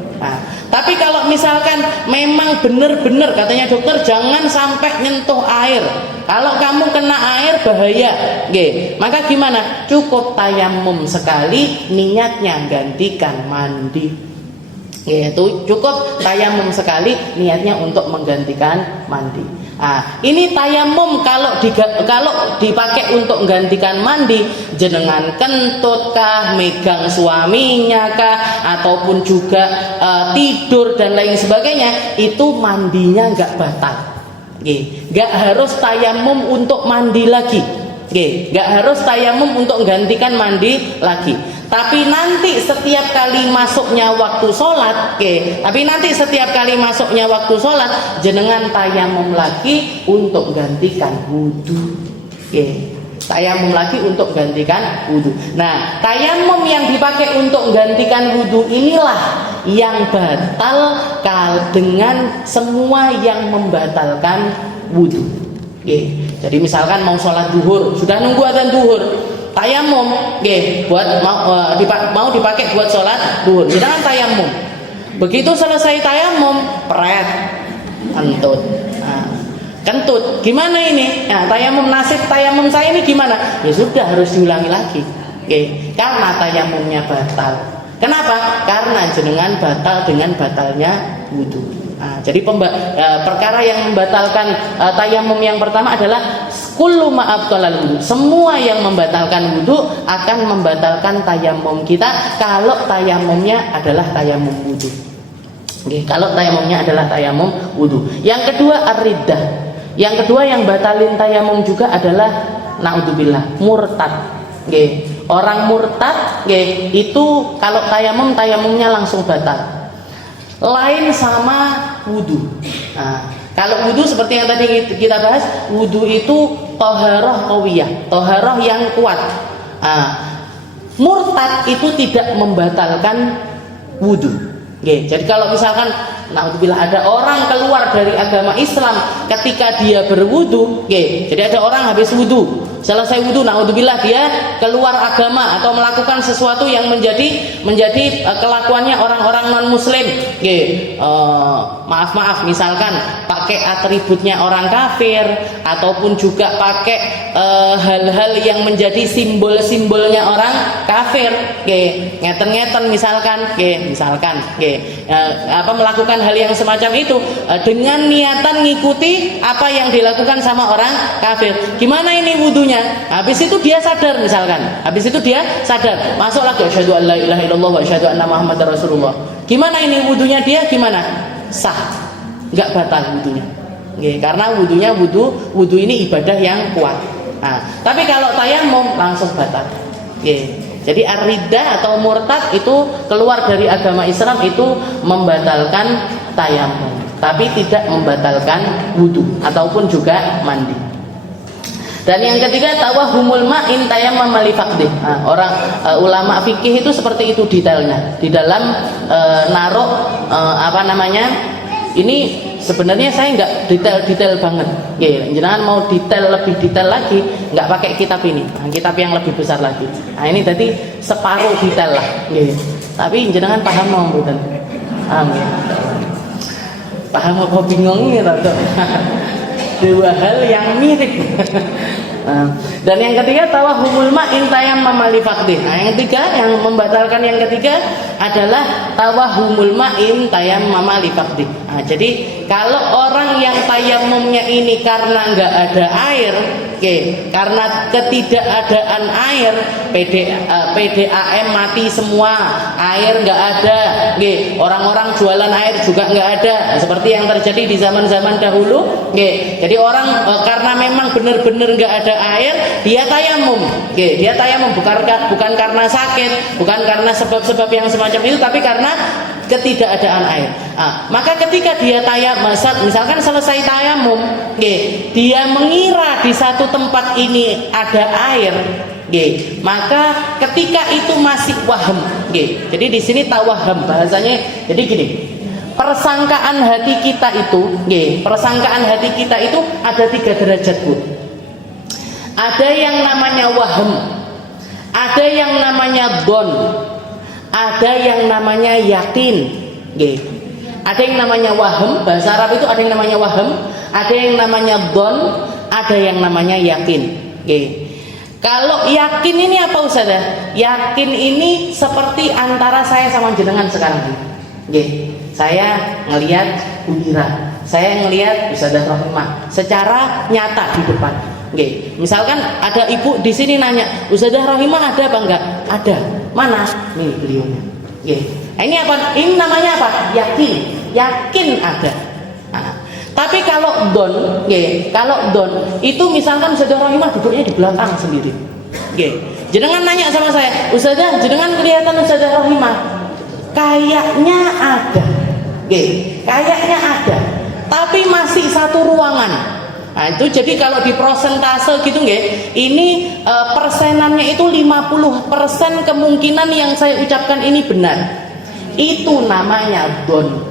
Tapi kalau misalkan memang benar-benar katanya dokter jangan sampai nyentuh air. Kalau kamu kena air bahaya. Maka gimana? Cukup tayamum sekali, niatnya gantikan mandi. Itu cukup tayamum sekali, niatnya untuk menggantikan mandi. Ini tayamum kalau dipakai untuk menggantikan mandi, jenengan kentut kah, megang suaminya kah, ataupun juga tidur dan lain sebagainya, itu mandinya nggak batal. Nggak harus tayamum untuk mandi lagi. Nggak harus tayamum untuk menggantikan mandi lagi. Tapi nanti setiap kali masuknya waktu sholat, tapi nanti setiap kali masuknya waktu sholat, jenengan tayamum lagi untuk gantikan wudhu. Tayamum lagi untuk gantikan wudhu. Nah, tayamum yang dipakai untuk gantikan wudhu inilah yang batal dengan semua yang membatalkan wudhu. Jadi misalkan mau sholat duhur, sudah nunggu adzan duhur, tayamum, buat mau dipakai buat sholat duhur, jangan tayamum. Begitu selesai tayamum, peret, kentut, gimana ini? Nah, nasib tayamum saya ini gimana? Ya sudah, harus diulangi lagi, karena tayamumnya batal. Kenapa? Karena jenengan batal dengan batalnya wudhu. Jadi perkara yang membatalkan tayamum yang pertama adalah kullu ma abtalal wudu. Semua yang membatalkan wudu akan membatalkan tayamum kita kalau tayamumnya adalah tayamum wudu. Kalau tayamumnya adalah tayamum wudu. Yang kedua ar-riddah. Yang kedua yang batalin tayamum juga adalah naudzubillah, murtad. Orang murtad itu kalau tayamumnya langsung batal. Lain sama wudu. Kalau wudu seperti yang tadi kita bahas, wudu itu toharoh qawiyah, toharoh yang kuat. Murtad itu tidak membatalkan wudu. Jadi kalau misalkan naudzubillah ada orang keluar dari agama Islam ketika dia berwudu, jadi ada orang habis wudu, selesai wudu, naudzubillah dia keluar agama atau melakukan sesuatu yang menjadi kelakuannya orang-orang non muslim, maaf misalkan pakai atributnya orang kafir ataupun juga pakai hal-hal yang menjadi simbol-simbolnya orang kafir, ngeten-ngeten misalkan, melakukan hal yang semacam itu dengan niatan ngikuti apa yang dilakukan sama orang kafir. Gimana ini wudunya? Habis itu dia sadar misalkan, masuk lagi asyhadu an la ilaha illallah wa asyhadu anna muhammadar rasulullah. Gimana ini wudunya dia? Gimana? Sah, nggak batal wudunya. Karena wudu ini ibadah yang kuat. Tapi kalau tayamum langsung batal. Jadi ar-riddah atau murtad itu keluar dari agama Islam itu membatalkan tayamum, tapi tidak membatalkan wudu ataupun juga mandi. Dan yang ketiga tawahumul ma'in tayammum li faqdih. Ulama fikih itu seperti itu detailnya di dalam naruh ini sebenarnya saya nggak detail banget. Jangan mau lebih detail lagi, nggak pakai kitab ini, kitab yang lebih besar lagi. Ini tadi separuh detail lah. Tapi jangan paham mau bukan? Paham apa bingung ini atau dua hal yang mirip. Dan yang ketiga tawahumul ma'in tayammum li faqdih. Yang ketiga yang membatalkan yang ketiga adalah tawahumul ma'in tayammum li faqdih. Jadi kalau orang yang tayamumnya ini karena nggak ada air, karena ketidakadaan air, PDAM mati semua, air nggak ada, orang-orang jualan air juga nggak ada, seperti yang terjadi di zaman-zaman dahulu. Jadi orang karena memang benar-benar nggak ada air, dia tayamum, bukan karena sakit, bukan karena sebab-sebab yang semacam itu, tapi karena ketidakadaan air. Maka ketika dia tayamum, misalkan selesai tayamum, dia mengira di satu tempat ini ada air, maka ketika itu masih waham, jadi di sini tawaham bahasanya. Jadi gini, persangkaan hati kita itu ada 3 derajat, Bu. Ada yang namanya waham, ada yang namanya dhon, ada yang namanya yakin. Ada yang namanya waham, bahasa Arab itu ada yang namanya waham, ada yang namanya dhon, ada yang namanya yakin. Kalau yakin ini apa Ustazah? Yakin ini seperti antara saya sama jenengan sekarang. Saya ngelihat Umira, saya ngelihat Ustazah Rohimah secara nyata di depan. Misalkan ada ibu di sini nanya, Ustazah Rohimah ada apa enggak? Ada. Mana? Nih beliaunya. Ini apa? Ini namanya apa? Yakin ada. Tapi kalau don itu misalkan Ustazah Rohimah duduknya di belakang sendiri. Jenengan nanya sama saya, Ustazah, jenengan kelihatan Ustazah Rohimah. Kayaknya ada. Kayaknya ada. Tapi masih satu ruangan. Nah, itu jadi kalau di prosentase gitu nggih, ini persenannya itu 50% kemungkinan yang saya ucapkan ini benar. Itu namanya don.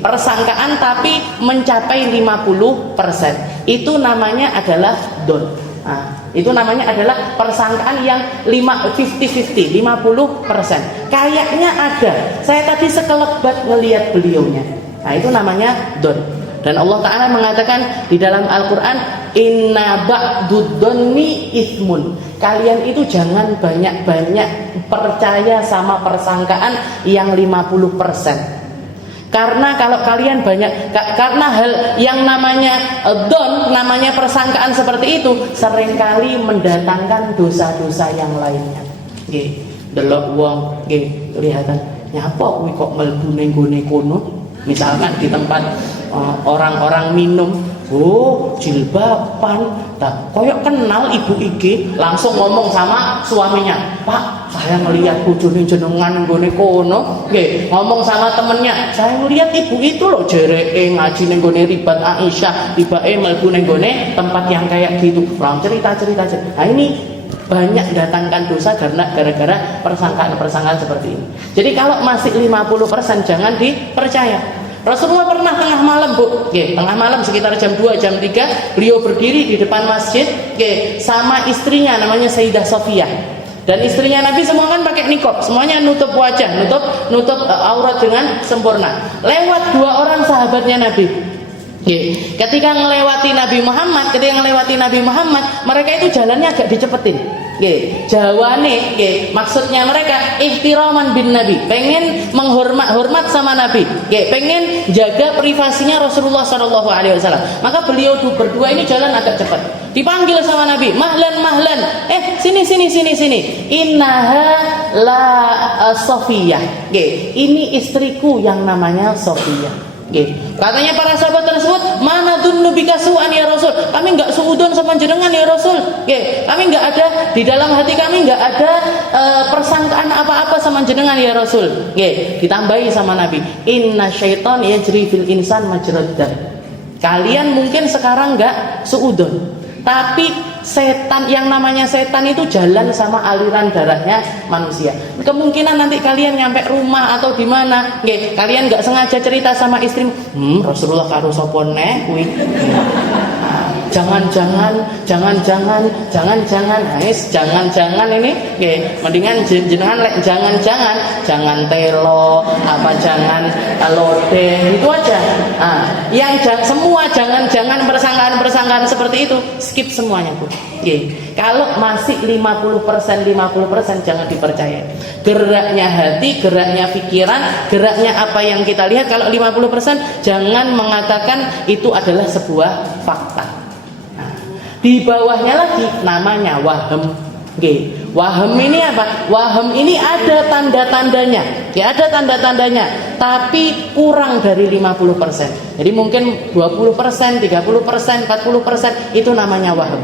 Persangkaan tapi mencapai 50%. Itu namanya adalah don. Nah, itu namanya adalah persangkaan yang 50-50, 50%. Kayaknya ada. Saya tadi sekelebat ngelihat beliaunya. Nah, itu namanya don. Dan Allah Ta'ala mengatakan di dalam Al-Quran, inna ba'duddonni ithmun. Kalian itu jangan banyak-banyak percaya sama persangkaan yang 50%. Karena kalau kalian banyak, karena hal yang namanya don, namanya persangkaan seperti itu, seringkali mendatangkan dosa-dosa yang lainnya. Delok wong, kelihatan nyapa kuwi kok mlebu ning gone kono. Misalkan di tempat orang-orang minum, jilbaban, koyok kenal ibu iki, langsung ngomong sama suaminya, Pak, saya ngelihat bojone jenengan nggone kono, ngomong sama temennya, saya ngelihat ibu itu loh jereke ngaji ning gone ribat Aisyah, tibake mlebu ning gone tempat yang kayak gitu, cerita. Nah ini banyak datangkan dosa karena gara-gara persangkaan seperti ini. Jadi kalau masih 50% jangan dipercaya. Rasulullah pernah tengah malam, Bu. Tengah malam sekitar jam 2, jam 3, beliau berdiri di depan masjid, sama istrinya namanya Sayyidah Sofiyah. Dan istrinya Nabi semua kan pakai niqab, semuanya nutup wajah, nutup aurat dengan sempurna. Lewat 2 orang sahabatnya Nabi. Ketika melewati Nabi Muhammad, mereka itu jalannya agak dicepetin. Jawane, maksudnya mereka ihtiraman bin Nabi, pengen menghormat sama Nabi, pengen jaga privasinya Rasulullah SAW. Maka beliau berdua ini jalan agak cepat. Dipanggil sama Nabi, mahlan, sini. Innaha la Sofiyah. Ini istriku yang namanya Sofiyah. Katanya para sahabat tersebut, mana dunnu bika su'an ya Rasul, kami enggak suudon sama jenengan ya Rasul. Kami enggak ada, di dalam hati kami enggak ada persangkaan apa-apa sama jenengan ya Rasul. Ditambahi sama Nabi, inna syaitan yajri fil insan majrad dam. Kalian mungkin sekarang enggak suudon, tapi setan, yang namanya setan itu jalan sama aliran darahnya manusia. Kemungkinan nanti kalian nyampe rumah atau di mana, kalian nggak sengaja cerita sama istrimu, Rasulullah karo sapa neh kuwi. Jangan-jangan, jangan ini, mendingan jenengan lek jangan telo, apa jangan lode, itu aja. Semua jangan persangkaan seperti itu, skip semuanya, Bu. Kalau masih 50% jangan dipercaya. Geraknya hati, geraknya pikiran, geraknya apa yang kita lihat, kalau 50% jangan mengatakan itu adalah sebuah fakta. Di bawahnya lagi namanya waham. Waham ini apa? Waham ini ada tanda-tandanya. Ada tanda-tandanya, tapi kurang dari 50%. Jadi mungkin 20%, 30%, 40% itu namanya waham.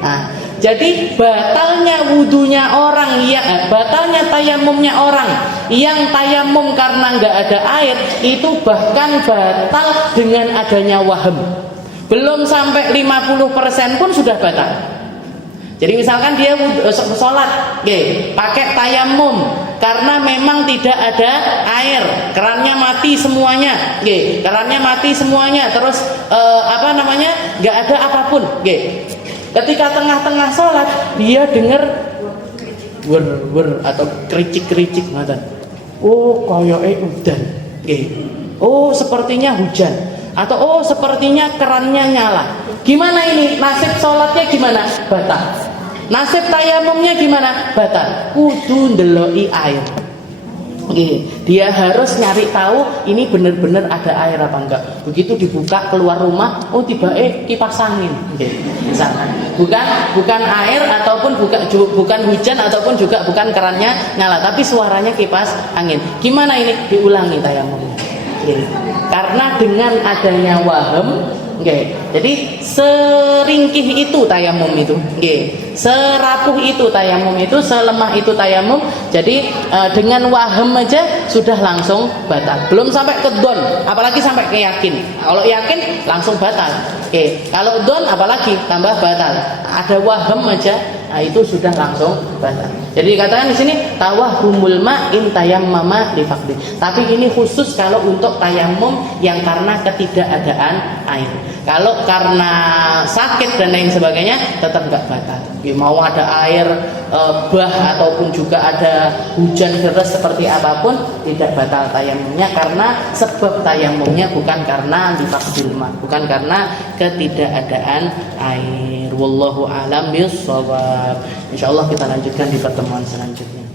Nah, jadi batalnya wudunya orang, batalnya tayamumnya orang yang tayamum karena nggak ada air, itu bahkan batal dengan adanya waham. Belum sampai 50% pun sudah batal. Jadi misalkan dia sholat, pakai tayamum karena memang tidak ada air, kerannya mati semuanya, terus nggak ada apapun, ketika tengah-tengah sholat dia dengar wer atau kericik ngoten. Koyoke udan, sepertinya hujan. Atau sepertinya kerannya nyala. Gimana ini? Nasib sholatnya gimana? Batal. Nasib tayamumnya gimana? Batal. Kudu ndeloki air. Dia harus nyari tahu ini benar-benar ada air apa enggak. Begitu dibuka keluar rumah, tiba-tiba kipas angin. Misalkan bukan air ataupun bukan hujan ataupun juga bukan kerannya nyala, tapi suaranya kipas angin. Gimana ini? Diulangi tayamumnya. Nggih. Karena dengan adanya waham, nggih. Jadi seringkih itu tayamum itu, nggih. Serapuh itu tayamum itu, selemah itu tayamum. Jadi dengan waham aja sudah langsung batal. Belum sampai ke don, apalagi sampai ke yakin. Kalau yakin langsung batal. Oke, kalau don apalagi tambah batal. Ada waham aja, nah itu sudah langsung batal. Jadi dikatakan di sini tawahumul ma in tayammama li faqdi. Tapi ini khusus kalau untuk tayamum yang karena ketidakadaan air. Kalau karena sakit dan lain sebagainya tetap enggak batal. Mau ada air bah ataupun juga ada hujan deras seperti apapun tidak batal tayamumnya karena sebab tayamumnya bukan karena difaqdil ma, bukan karena ketidakadaan air. Wallahu a'lam bishawab. Insyaallah kita lanjutkan di pertemuan selanjutnya.